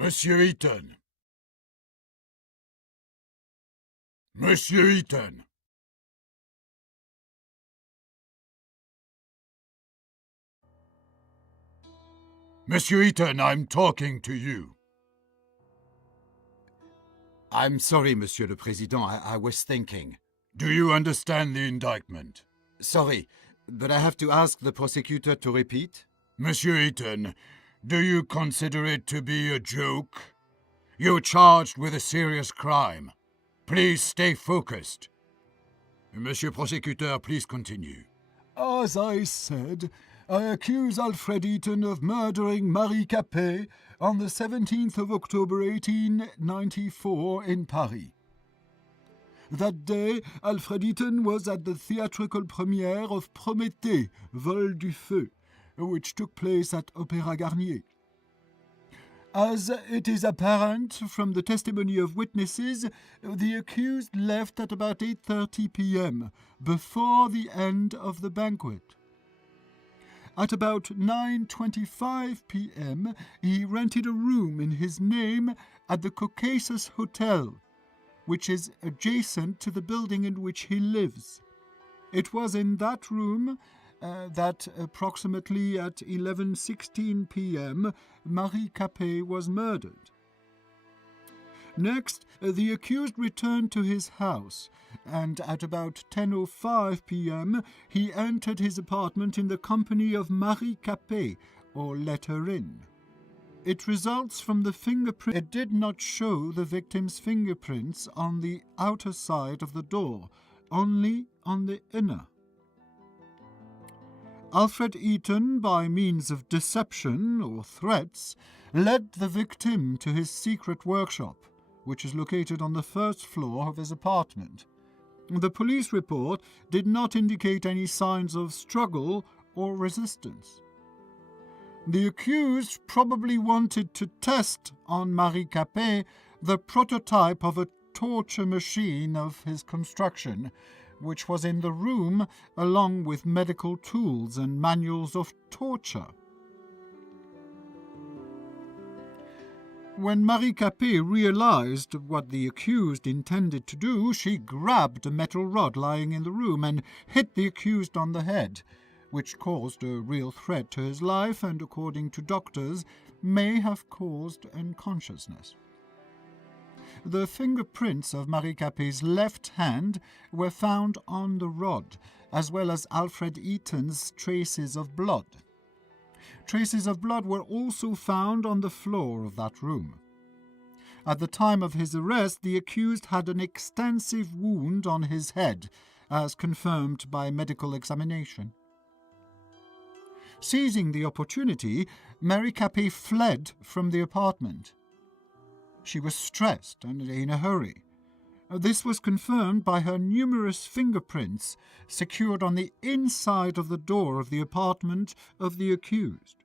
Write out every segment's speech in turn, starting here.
Monsieur Eaton! Monsieur Eaton! Monsieur Eaton, I'm talking to you. I'm sorry, Monsieur le Président, I was thinking. Do you understand the indictment? Sorry, but I have to ask the prosecutor to repeat. Monsieur Eaton, do you consider it to be a joke? You're charged with a serious crime. Please stay focused. Monsieur Prosecutor, please continue. As I said, I accuse Alfred Eaton of murdering Marie Capet on the 17th of October 1894 in Paris. That day, Alfred Eaton was at the theatrical premiere of Prométhée, Vol du Feu, which took place at Opéra Garnier. As it is apparent from the testimony of witnesses, the accused left at about 8:30 p.m., before the end of the banquet. At about 9:25 p.m., he rented a room in his name at the Caucasus Hotel, which is adjacent to the building in which he lives. It was in that room that approximately at 11:16 p.m. Marie Capet was murdered. Next, the accused returned to his house, and at about 10:05 p.m. he entered his apartment in the company of Marie Capet, or let her in. It results from the fingerprint. It did not show the victim's fingerprints on the outer side of the door, only on the inner. Alfred Eaton, by means of deception or threats, led the victim to his secret workshop, which is located on the first floor of his apartment. The police report did not indicate any signs of struggle or resistance. The accused probably wanted to test on Marie Capet the prototype of a torture machine of his construction, which was in the room along with medical tools and manuals of torture. When Marie Capet realized what the accused intended to do, she grabbed a metal rod lying in the room and hit the accused on the head, which caused a real threat to his life and, according to doctors, may have caused unconsciousness. The fingerprints of Marie Capet's left hand were found on the rod, as well as Alfred Eaton's traces of blood. Traces of blood were also found on the floor of that room. At the time of his arrest, the accused had an extensive wound on his head, as confirmed by medical examination. Seizing the opportunity, Marie Capet fled from the apartment. She was stressed and in a hurry. This was confirmed by her numerous fingerprints secured on the inside of the door of the apartment of the accused.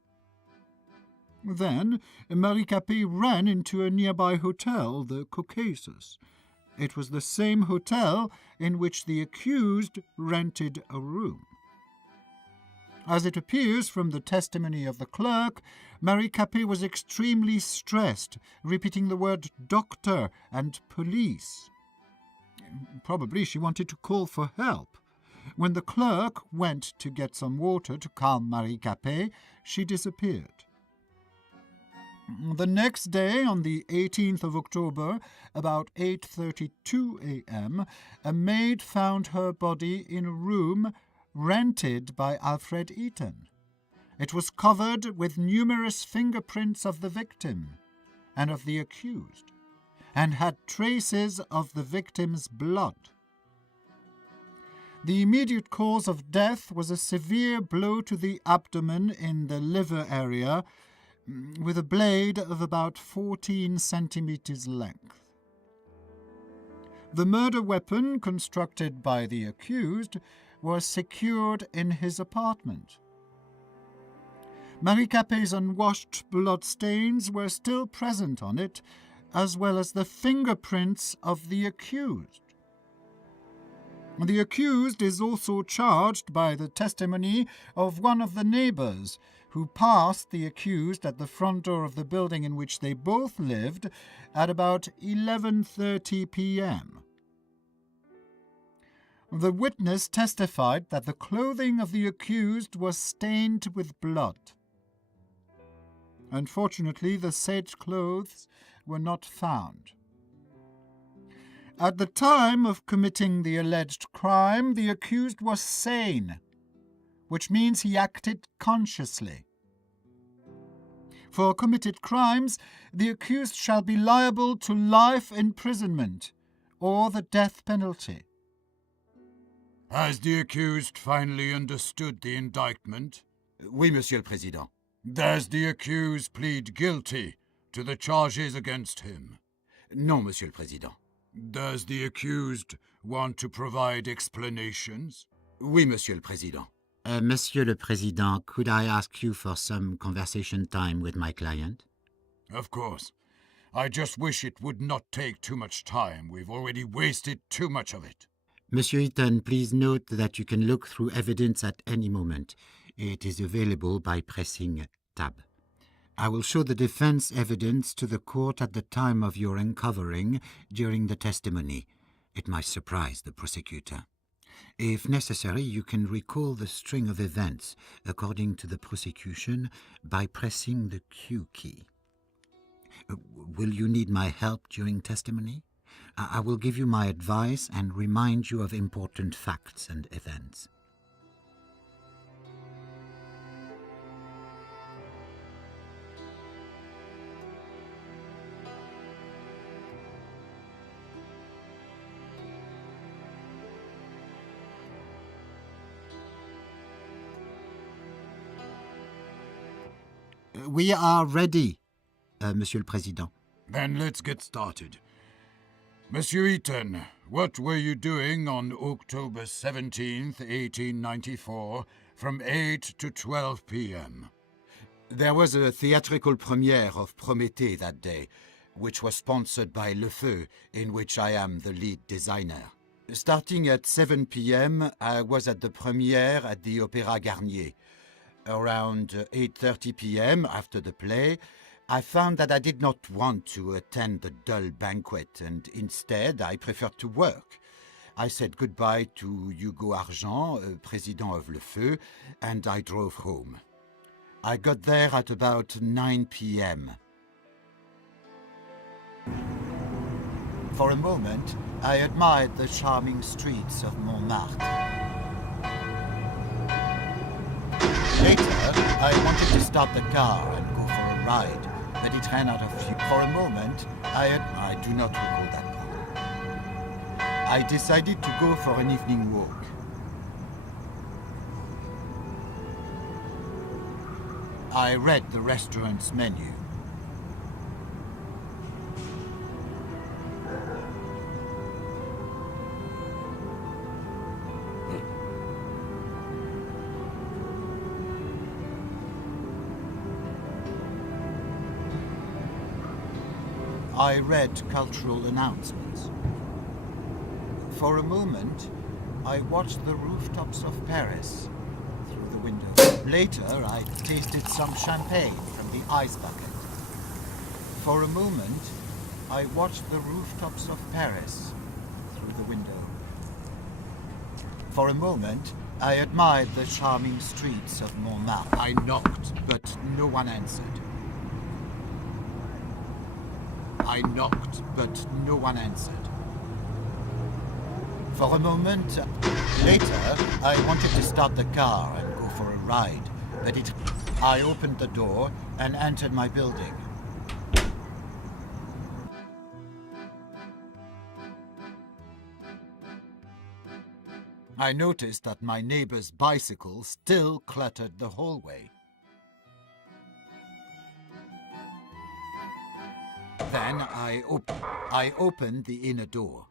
Then Marie Capet ran into a nearby hotel, the Caucasus. It was the same hotel in which the accused rented a room. As it appears from the testimony of the clerk, Marie Capet was extremely stressed, repeating the word doctor and police. Probably she wanted to call for help. When the clerk went to get some water to calm Marie Capet, she disappeared. The next day, on the 18th of October, about 8:32 a.m., a maid found her body in a room rented by Alfred Eaton. It was covered with numerous fingerprints of the victim and of the accused, and had traces of the victim's blood. The immediate cause of death was a severe blow to the abdomen in the liver area, with a blade of about 14 centimeters length. The murder weapon, constructed by the accused, was secured in his apartment. Marie Capet's unwashed blood stains were still present on it, as well as the fingerprints of the accused. The accused is also charged by the testimony of one of the neighbors who passed the accused at the front door of the building in which they both lived at about 11:30 p.m. The witness testified that the clothing of the accused was stained with blood. Unfortunately, the said clothes were not found. At the time of committing the alleged crime, the accused was sane, which means he acted consciously. For committed crimes, the accused shall be liable to life imprisonment or the death penalty. Has the accused finally understood the indictment? Oui, Monsieur le Président. Does the accused plead guilty to the charges against him? Non, Monsieur le Président. Does the accused want to provide explanations? Oui, Monsieur le Président. Monsieur le Président, could I ask you for some conversation time with my client? Of course. I just wish it would not take too much time. We've already wasted too much of it. Monsieur Eaton, please note that you can look through evidence at any moment. It is available by pressing Tab. I will show the defense evidence to the court at the time of your uncovering during the testimony. It might surprise the prosecutor. If necessary, you can recall the string of events, according to the prosecution, by pressing the Q key. Will you need my help during testimony? I will give you my advice and remind you of important facts and events. We are ready, Monsieur le Président. Then let's get started. Monsieur Eaton, what were you doing on October 17th, 1894, from 8 to 12 p.m.? There was a theatrical premiere of Prométhée that day, which was sponsored by Le Feu, in which I am the lead designer. Starting at 7 p.m., I was at the premiere at the Opéra Garnier. Around 8:30 p.m., after the play, I found that I did not want to attend the dull banquet, and instead I preferred to work. I said goodbye to Hugo Argent, president of Le Feu, and I drove home. I got there at about 9 p.m. For a moment, I admired the charming streets of Montmartre. Later, I wanted to start the car and go for a ride, but it ran out of fuel. For a moment, I do not recall that part. I decided to go for an evening walk. I read the restaurant's menu. I read cultural announcements. For a moment, I watched the rooftops of Paris through the window. Later, I tasted some champagne from the ice bucket. For a moment, I watched the rooftops of Paris through the window. For a moment, I admired the charming streets of Montmartre. I knocked, but no one answered. I knocked, but no one answered. For a moment, later, I wanted to start the car and go for a ride, but I opened the door and entered my building. I noticed that my neighbor's bicycle still cluttered the hallway. Then I opened the inner door.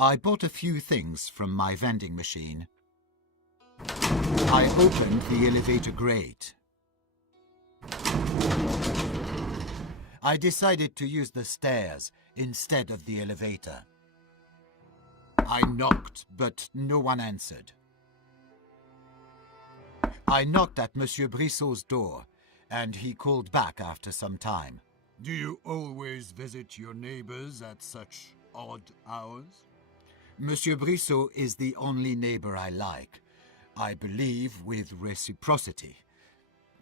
I bought a few things from my vending machine. I opened the elevator grate. I decided to use the stairs instead of the elevator. I knocked, but no one answered. I knocked at Monsieur Brissot's door, and he called back after some time. Do you always visit your neighbors at such odd hours? Monsieur Brissot is the only neighbor I like, I believe with reciprocity.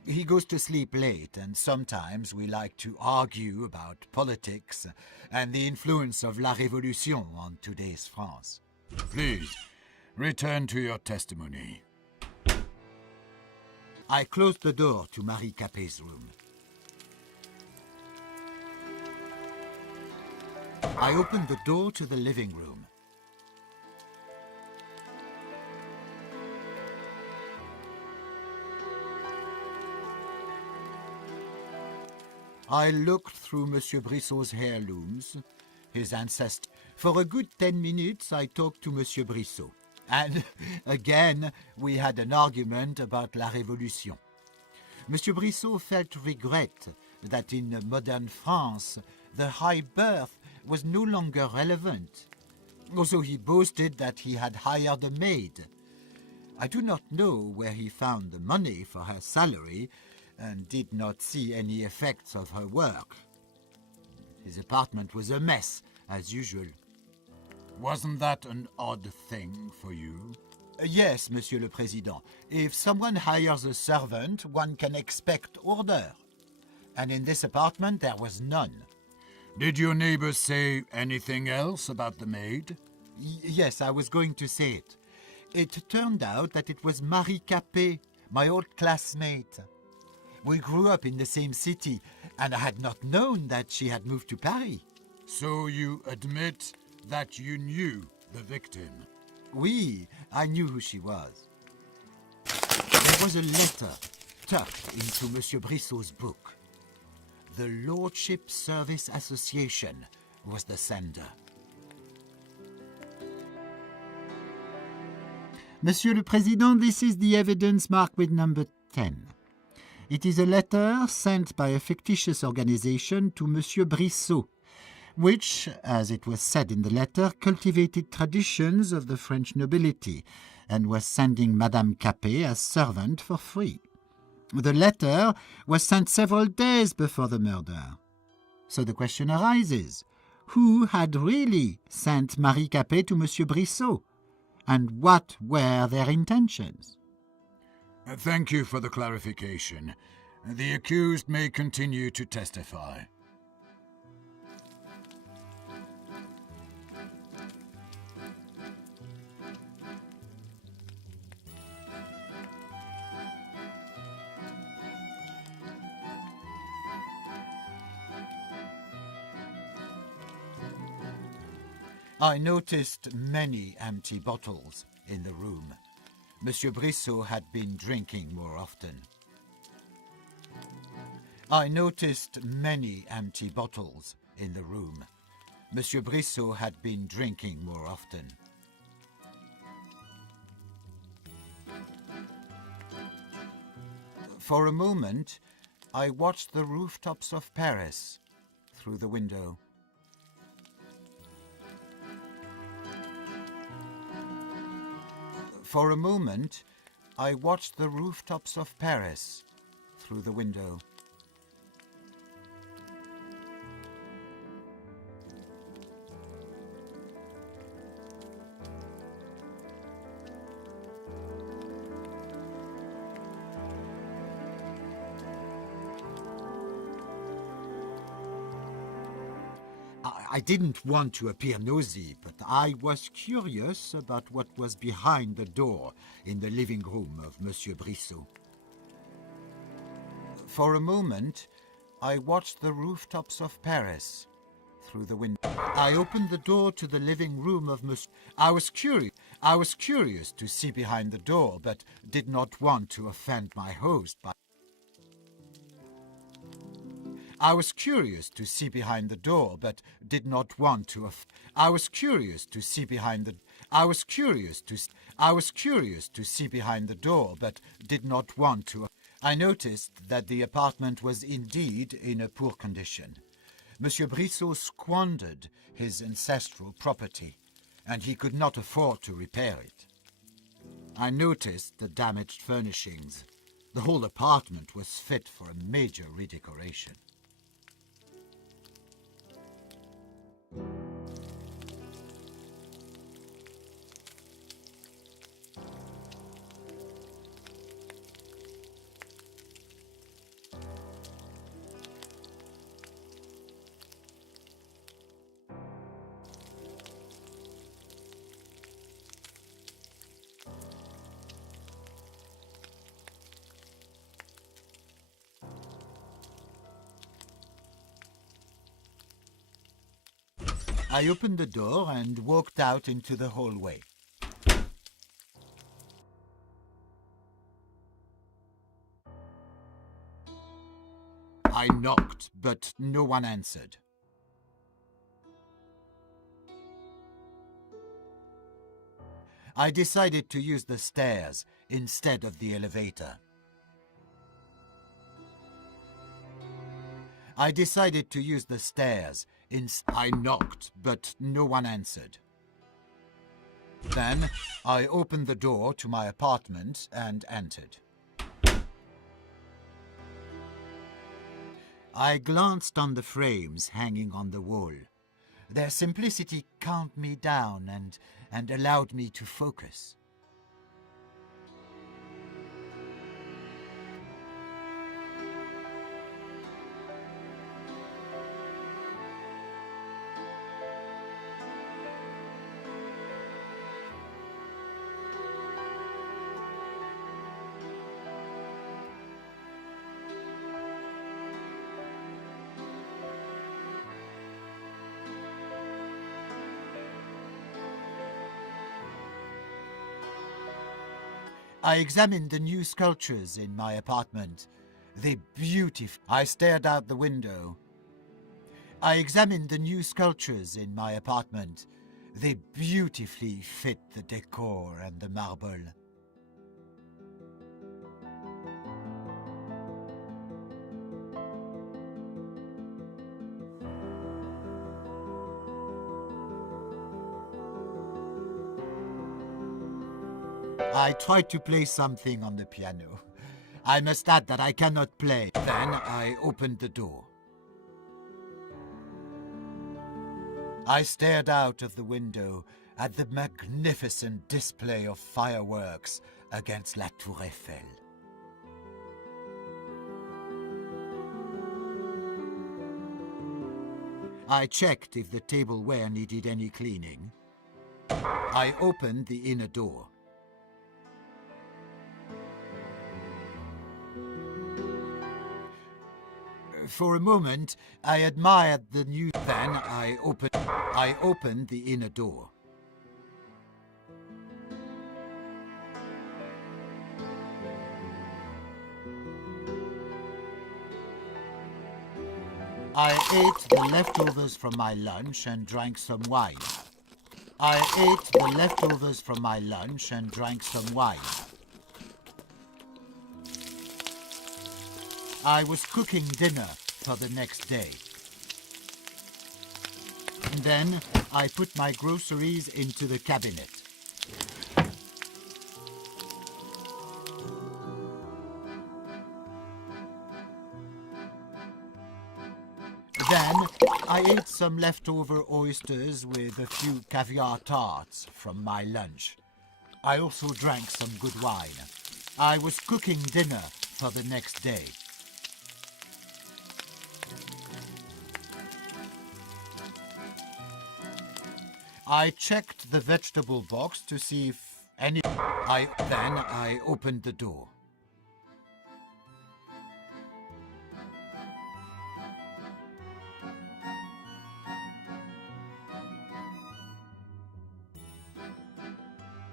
He goes to sleep late, and sometimes we like to argue about politics and the influence of La Révolution on today's France. Please, return to your testimony. I closed the door to Marie Capet's room. I opened the door to the living room. I looked through Monsieur Brissot's heirlooms, his ancestors. For a good 10 minutes, I talked to Monsieur Brissot. And again, we had an argument about La Révolution. Monsieur Brissot felt regret that in modern France, the high birth was no longer relevant. Also, he boasted that he had hired a maid. I do not know where he found the money for her salary, and did not see any effects of her work. His apartment was a mess, as usual. Wasn't that an odd thing for you? Yes, Monsieur le Président. If someone hires a servant, one can expect order. And in this apartment, there was none. Did your neighbors say anything else about the maid? Yes, I was going to say it. It turned out that it was Marie Capet, my old classmate. We grew up in the same city, and I had not known that she had moved to Paris. So you admit that you knew the victim? Oui, I knew who she was. There was a letter tucked into Monsieur Brissot's book. The Lordship Service Association was the sender. Monsieur le Président, this is the evidence marked with number 10. It is a letter sent by a fictitious organization to Monsieur Brissot, which, as it was said in the letter, cultivated traditions of the French nobility and was sending Madame Capet as servant for free. The letter was sent several days before the murder. So the question arises, who had really sent Marie Capet to Monsieur Brissot? And what were their intentions? Thank you for the clarification. The accused may continue to testify. I noticed many empty bottles in the room. Monsieur Brissot had been drinking more often. I noticed many empty bottles in the room. Monsieur Brissot had been drinking more often. For a moment, I watched the rooftops of Paris through the window. For a moment, I watched the rooftops of Paris through the window. I didn't want to appear nosy, but I was curious about what was behind the door in the living room of Monsieur Brissot. For a moment, I watched the rooftops of Paris through the window. I opened the door to the living room of Monsieur. I was curious to see behind the door, but did not want to offend my host by... I was curious to see behind the door, but did not want to. I was curious to see behind the. I was curious to. I was curious to see behind the door, but did not want to. I noticed that the apartment was indeed in a poor condition. Monsieur Brissot squandered his ancestral property, and he could not afford to repair it. I noticed the damaged furnishings. The whole apartment was fit for a major redecoration. I opened the door and walked out into the hallway. I knocked, but no one answered. I decided to use the stairs instead of the elevator. I decided to use the stairs. I knocked, but no one answered. Then I opened the door to my apartment and entered. I glanced on the frames hanging on the wall. Their simplicity calmed me down and allowed me to focus. I examined the new sculptures in my apartment. They beautiful. I stared out the window. I examined the new sculptures in my apartment. They beautifully fit the decor and the marble. I tried to play something on the piano. I must add that I cannot play. Then I opened the door. I stared out of the window at the magnificent display of fireworks against La Tour Eiffel. I checked if the tableware needed any cleaning. I opened the inner door. For a moment, I admired the new. Then I opened the inner door. I ate the leftovers from my lunch and drank some wine. I ate the leftovers from my lunch and drank some wine. I was cooking dinner for the next day. And then I put my groceries into the cabinet. Then I ate some leftover oysters with a few caviar tarts from my lunch. I also drank some good wine. I was cooking dinner for the next day. I checked the vegetable box to see if any. Then I opened the door.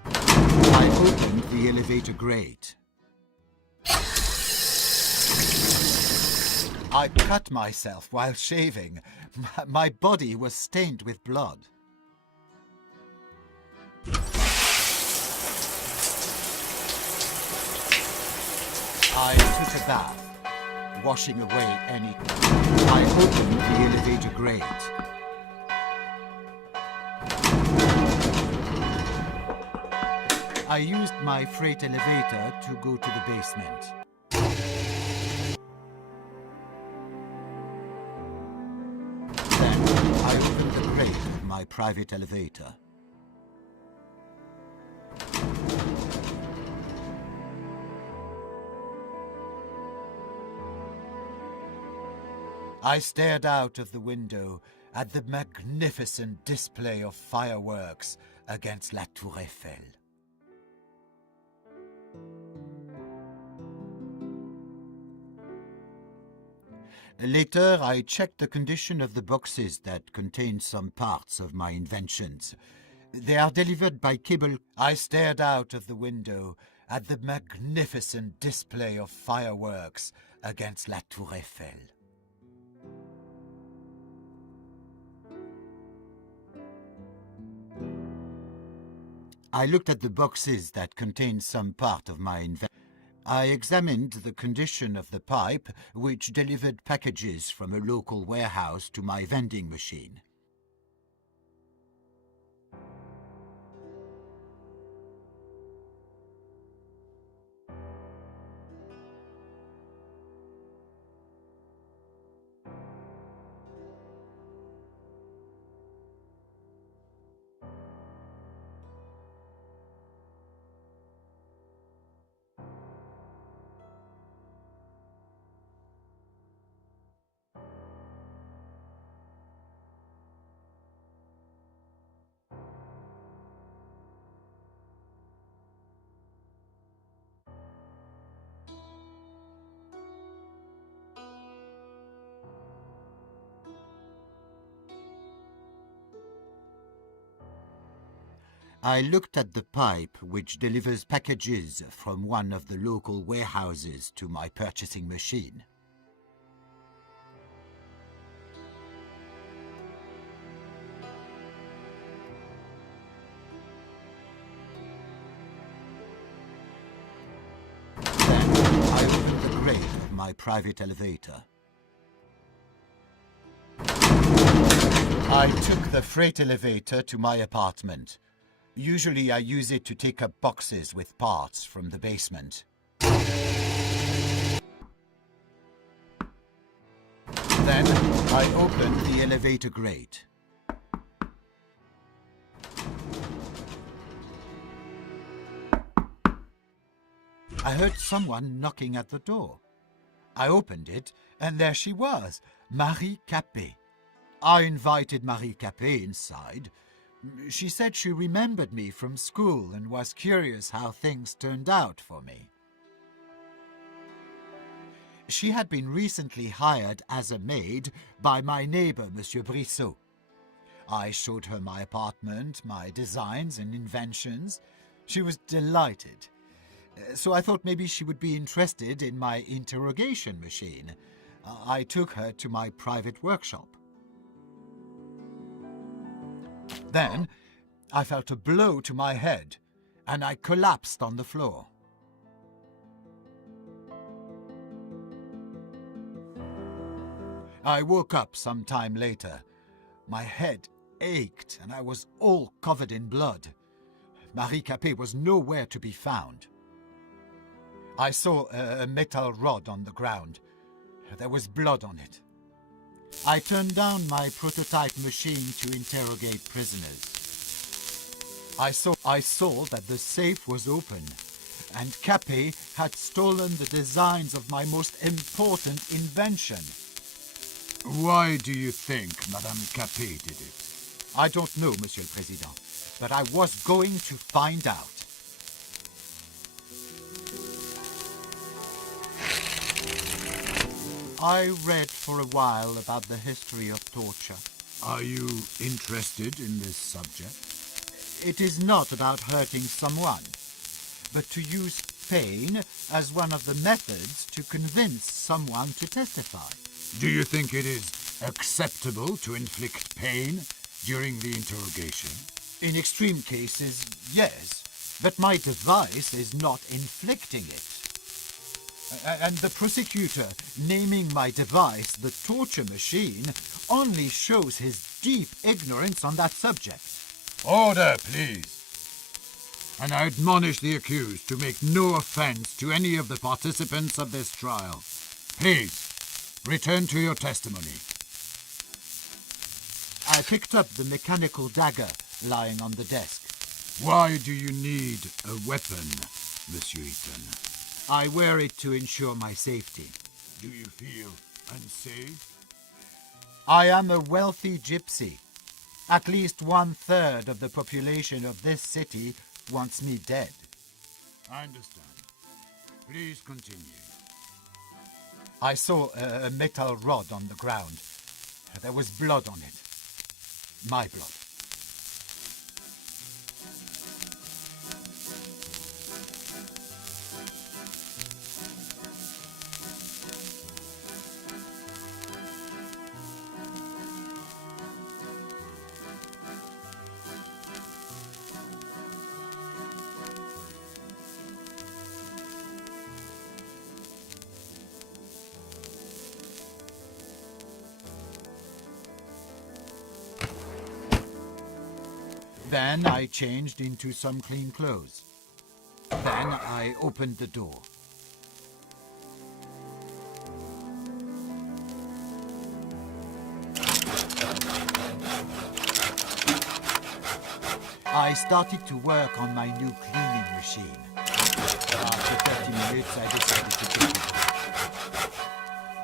I opened the elevator grate. I cut myself while shaving. My body was stained with blood. I took a bath, washing away any... I opened the elevator grate. I used my freight elevator to go to the basement. Then I opened the grate of my private elevator. I stared out of the window at the magnificent display of fireworks against La Tour Eiffel. Later, I checked the condition of the boxes that contain some parts of my inventions. They are delivered by cable. I stared out of the window at the magnificent display of fireworks against La Tour Eiffel. I looked at the boxes that contained some part of my invention. I examined the condition of the pipe which delivered packages from a local warehouse to my vending machine. I looked at the pipe which delivers packages from one of the local warehouses to my purchasing machine. Then I opened the grate of my private elevator. I took the freight elevator to my apartment. Usually I use it to take up boxes with parts from the basement. Then I opened the elevator grate. I heard someone knocking at the door. I opened it, and there she was, Marie Capet. I invited Marie Capet inside. She said she remembered me from school and was curious how things turned out for me. She had been recently hired as a maid by my neighbor, Monsieur Brissot. I showed her my apartment, my designs and inventions. She was delighted. So I thought maybe she would be interested in my interrogation machine. I took her to my private workshop. Then I felt a blow to my head, and I collapsed on the floor. I woke up some time later. My head ached, and I was all covered in blood. Marie Capet was nowhere to be found. I saw a metal rod on the ground. There was blood on it. I turned down my prototype machine to interrogate prisoners. I saw that the safe was open, and Capet had stolen the designs of my most important invention. Why do you think Madame Capet did it? I don't know, Monsieur le Président, but I was going to find out. I read for a while about the history of torture. Are you interested in this subject? It is not about hurting someone, but to use pain as one of the methods to convince someone to testify. Do you think it is acceptable to inflict pain during the interrogation? In extreme cases, yes, but my device is not inflicting it. And the prosecutor naming my device the torture machine only shows his deep ignorance on that subject. Order, please. And I admonish the accused to make no offense to any of the participants of this trial. Please, return to your testimony. I picked up the mechanical dagger lying on the desk. Why do you need a weapon, Monsieur Eaton? I wear it to ensure my safety. Do you feel unsafe? I am a wealthy gypsy. At least 1/3 of the population of this city wants me dead. I understand. Please continue. I saw a metal rod on the ground. There was blood on it. My blood. Then I changed into some clean clothes. Then I opened the door. I started to work on my new cleaning machine. After 30 minutes, I decided to quit it.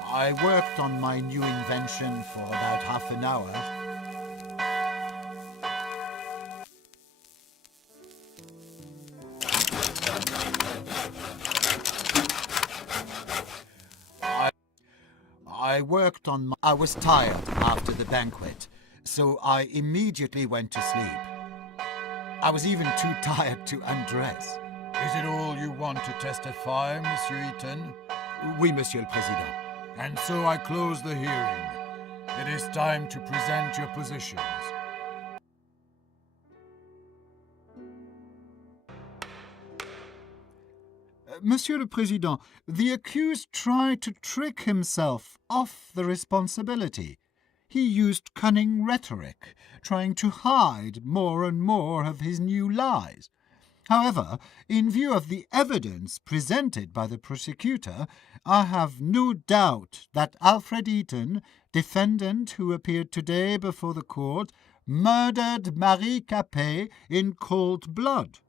I worked on my new invention for about half an hour. I was tired after the banquet, so I immediately went to sleep. I was even too tired to undress. Is it all you want to testify, Monsieur Eaton? Oui, Monsieur le Président. And so I close the hearing. It is time to present your positions. Monsieur le Président, the accused tried to trick himself off the responsibility. He used cunning rhetoric, trying to hide more and more of his new lies. However, in view of the evidence presented by the prosecutor, I have no doubt that Alfred Eaton, defendant who appeared today before the court, murdered Marie Capet in cold blood.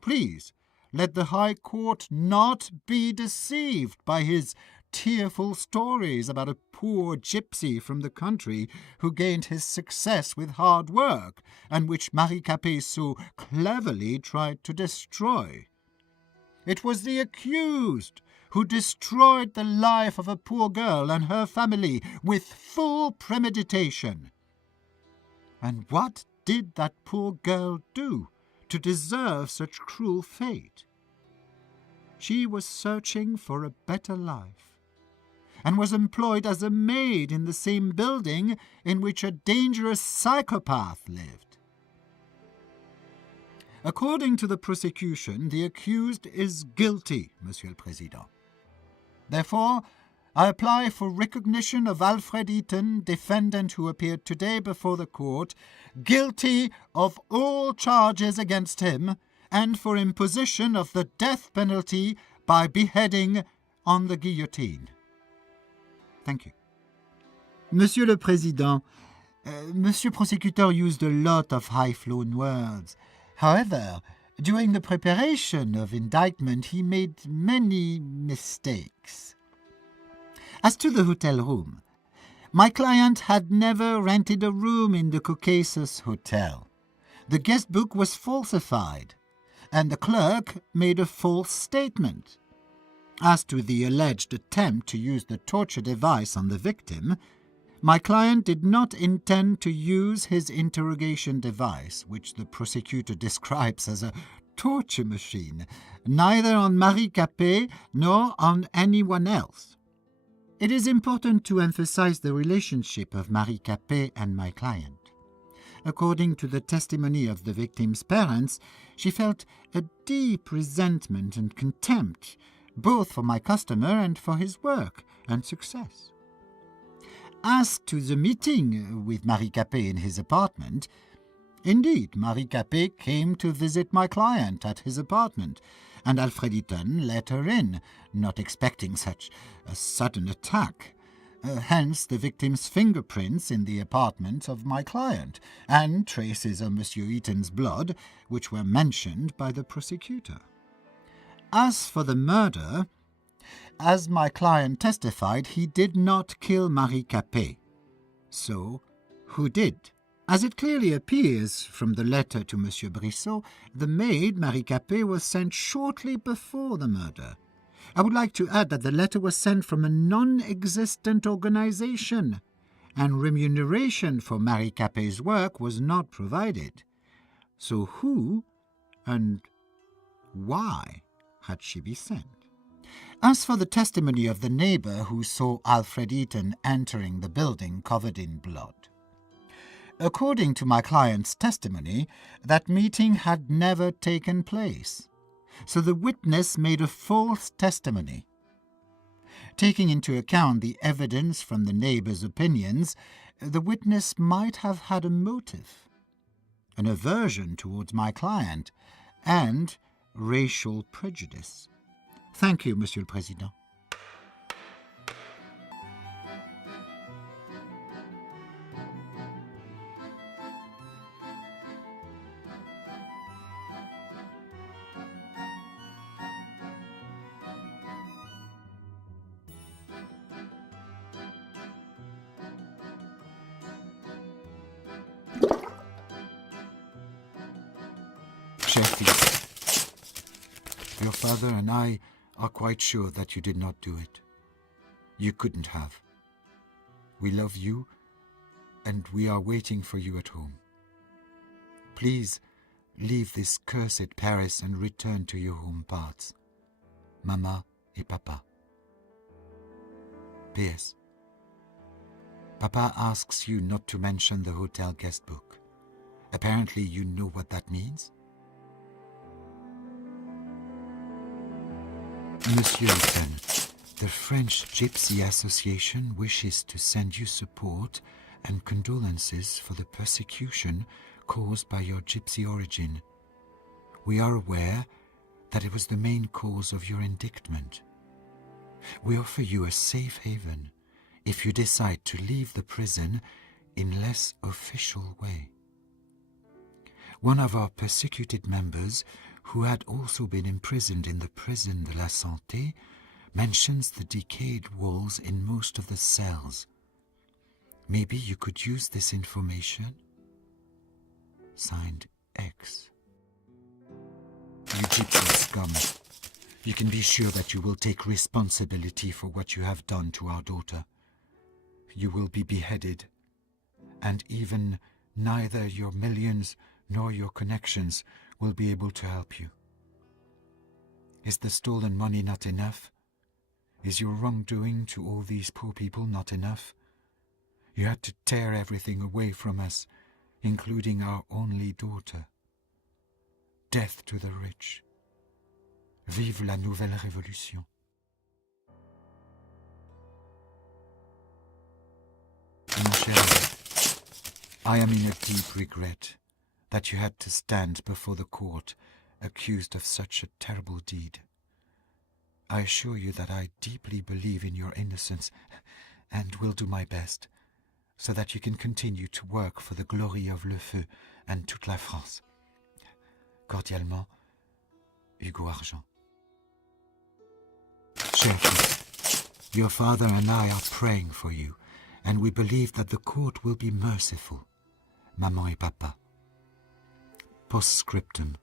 Please, let the High Court not be deceived by his tearful stories about a poor gypsy from the country who gained his success with hard work, and which Marie Capet so cleverly tried to destroy. It was the accused who destroyed the life of a poor girl and her family with full premeditation. And what did that poor girl do to deserve such cruel fate? She was searching for a better life, and was employed as a maid in the same building in which a dangerous psychopath lived. According to the prosecution, the accused is guilty, Monsieur le Président. Therefore, I apply for recognition of Alfred Eaton, defendant who appeared today before the court, guilty of all charges against him, and for imposition of the death penalty by beheading on the guillotine. Thank you. Monsieur le Président, Monsieur Prosecutor used a lot of high-flown words. However, during the preparation of indictment, he made many mistakes. As to the hotel room, my client had never rented a room in the Caucasus Hotel. The guest book was falsified, and the clerk made a false statement. As to the alleged attempt to use the torture device on the victim, my client did not intend to use his interrogation device, which the prosecutor describes as a torture machine, neither on Marie Capet nor on anyone else. It is important to emphasize the relationship of Marie Capet and my client. According to the testimony of the victim's parents, she felt a deep resentment and contempt, both for my customer and for his work and success. As to the meeting with Marie Capet in his apartment, indeed, Marie Capet came to visit my client at his apartment, and Alfred Eaton let her in, not expecting such a sudden attack. Hence the victim's fingerprints in the apartment of my client, and traces of Monsieur Eaton's blood, which were mentioned by the prosecutor. As for the murder, as my client testified, he did not kill Marie Capet. So, who did? As it clearly appears from the letter to Monsieur Brissot, the maid, Marie Capet, was sent shortly before the murder. I would like to add that the letter was sent from a non-existent organization, and remuneration for Marie Capet's work was not provided. So who and why had she been sent? As for the testimony of the neighbor who saw Alfred Eaton entering the building covered in blood, according to my client's testimony, that meeting had never taken place. So the witness made a false testimony. Taking into account the evidence from the neighbor's opinions, the witness might have had a motive, an aversion towards my client, and racial prejudice. Thank you, Monsieur le Président. Cher fils, your father and I are quite sure that you did not do it. You couldn't have. We love you, and we are waiting for you at home. Please leave this cursed Paris and return to your home parts, Mama et Papa. P.S. Papa asks you not to mention the hotel guest book. Apparently you know what that means? Monsieur Eaton, the French Gypsy Association wishes to send you support and condolences for the persecution caused by your gypsy origin. We are aware that it was the main cause of your indictment. We offer you a safe haven if you decide to leave the prison in less official way. One of our persecuted members, who had also been imprisoned in the prison de la Santé, mentions the decayed walls in most of the cells. Maybe you could use this information? Signed, X. You gypsy scum. You can be sure that you will take responsibility for what you have done to our daughter. You will be beheaded, and even neither your millions nor your connections will be able to help you. Is the stolen money not enough? Is your wrongdoing to all these poor people not enough? You had to tear everything away from us, including our only daughter. Death to the rich. Vive la nouvelle révolution. Mon cher, I am in a deep regret that you had to stand before the court accused of such a terrible deed. I assure you that I deeply believe in your innocence and will do my best so that you can continue to work for the glory of Le Feu and toute la France. Cordialement, Hugo Argent. Cher fils, your father and I are praying for you, and we believe that the court will be merciful. Maman et Papa. Postscriptum.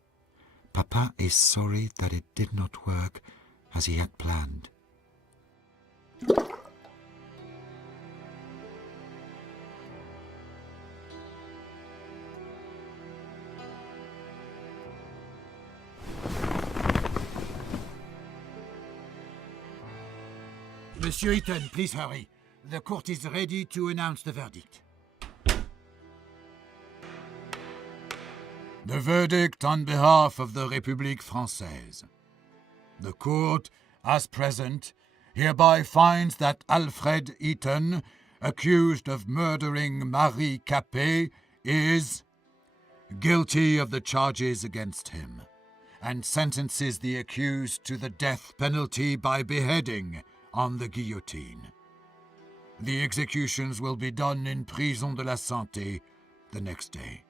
Papa is sorry that it did not work as he had planned. Monsieur Eaton, please hurry. The court is ready to announce the verdict. The verdict on behalf of the République Française. The court, as present, hereby finds that Alfred Eaton, accused of murdering Marie Capet, is guilty of the charges against him, and sentences the accused to the death penalty by beheading on the guillotine. The executions will be done in Prison de la Santé the next day.